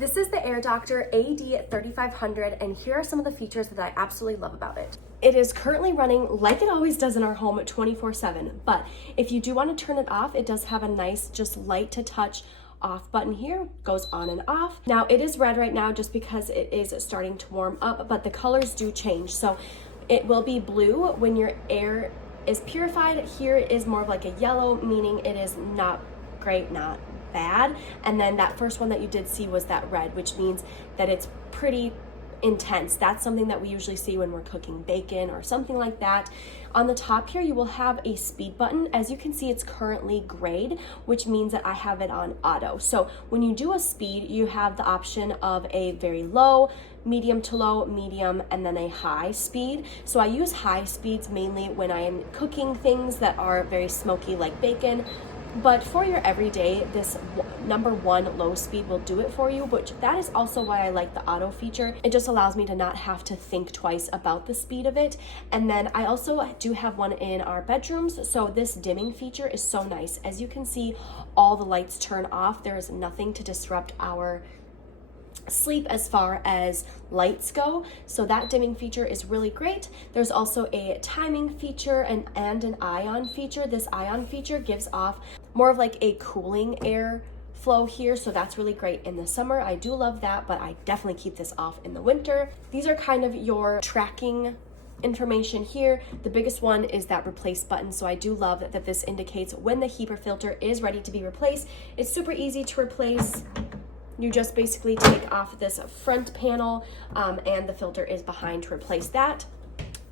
This is the AIRDOCTOR AD3500, and here are some of the features that I absolutely love about it. It is currently running like it always does in our home 24/7, but if you do want to turn it off, it does have a nice just light to touch off button here, goes on and off. Now it is red right now just because it is starting to warm up, but the colors do change. So it will be blue when your air is purified. Here is more of like a yellow, meaning it is not great, not bad. And then that first one that you did see was that red, which means that it's pretty intense. That's something that we usually see when we're cooking bacon or something like that. On the top here, you will have a speed button. As you can see, it's currently grayed, which means that I have it on auto. So when you do a speed, you have the option of a very low, medium to low, medium, and then a high speed. So I use high speeds mainly when I am cooking things that are very smoky like bacon. But for your everyday, this number one low speed will do it for you, which that is also why I like the auto feature. It just allows me to not have to think twice about the speed of it. And then I also do have one in our bedrooms. So this dimming feature is so nice. As you can see, all the lights turn off. There is nothing to disrupt our sleep as far as lights go, so that dimming feature is really great. There's also a timing feature and an ion feature. This ion feature gives off more of like a cooling air flow here, so that's really great in the summer. I do love that, but I definitely keep this off in the winter. These are kind of your tracking information here. The biggest one is that replace button, so I do love that this indicates when the HEPA filter is ready to be replaced. It's super easy to replace. You just basically take off this front panel and the filter is behind to replace that.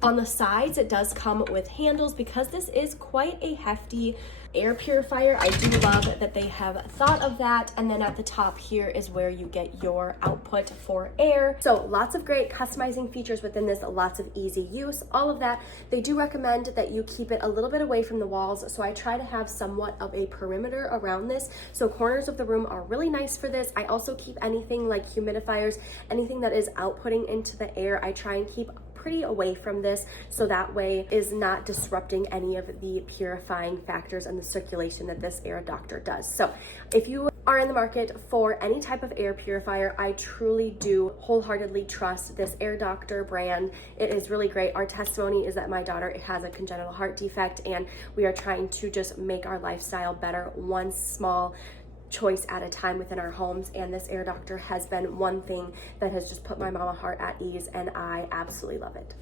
On the sides, it does come with handles because this is quite a hefty air purifier. I do love that they have thought of that. And then at the top here is where you get your output for air. So lots of great customizing features within this, lots of easy use, all of that. They do recommend that you keep it a little bit away from the walls. So I try to have somewhat of a perimeter around this. So corners of the room are really nice for this. I also keep anything like humidifiers, anything that is outputting into the air, I try and keep pretty away from this, so that way is not disrupting any of the purifying factors and the circulation that this AIRDOCTOR does. So if you are in the market for any type of air purifier, I truly do wholeheartedly trust this AIRDOCTOR brand. It is really great. Our testimony is that my daughter has a congenital heart defect, and we are trying to just make our lifestyle better one small choice at a time within our homes, and this AIRDOCTOR has been one thing that has just put my mama heart at ease, and I absolutely love it.